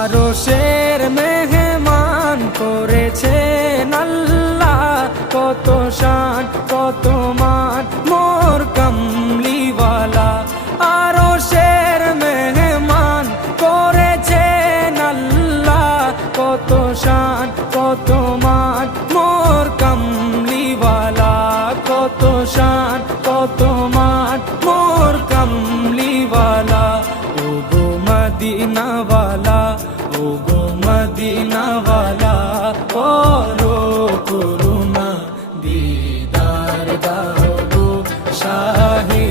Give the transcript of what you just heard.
আরশের মেহমান করেছেন আল্লাহ, কত শান কত মান মোর কামলিওয়ালা। আরশের মেহমান করেছেন আল্লাহ, কত শান কত মান মোর কামলিওয়ালা, কত শান কত মান মোর কামলিওয়ালা। ও গো মদিনাওয়ালা, ও গো মদিনাওয়ালা, করো করুণা দিদার দাও গো শাহে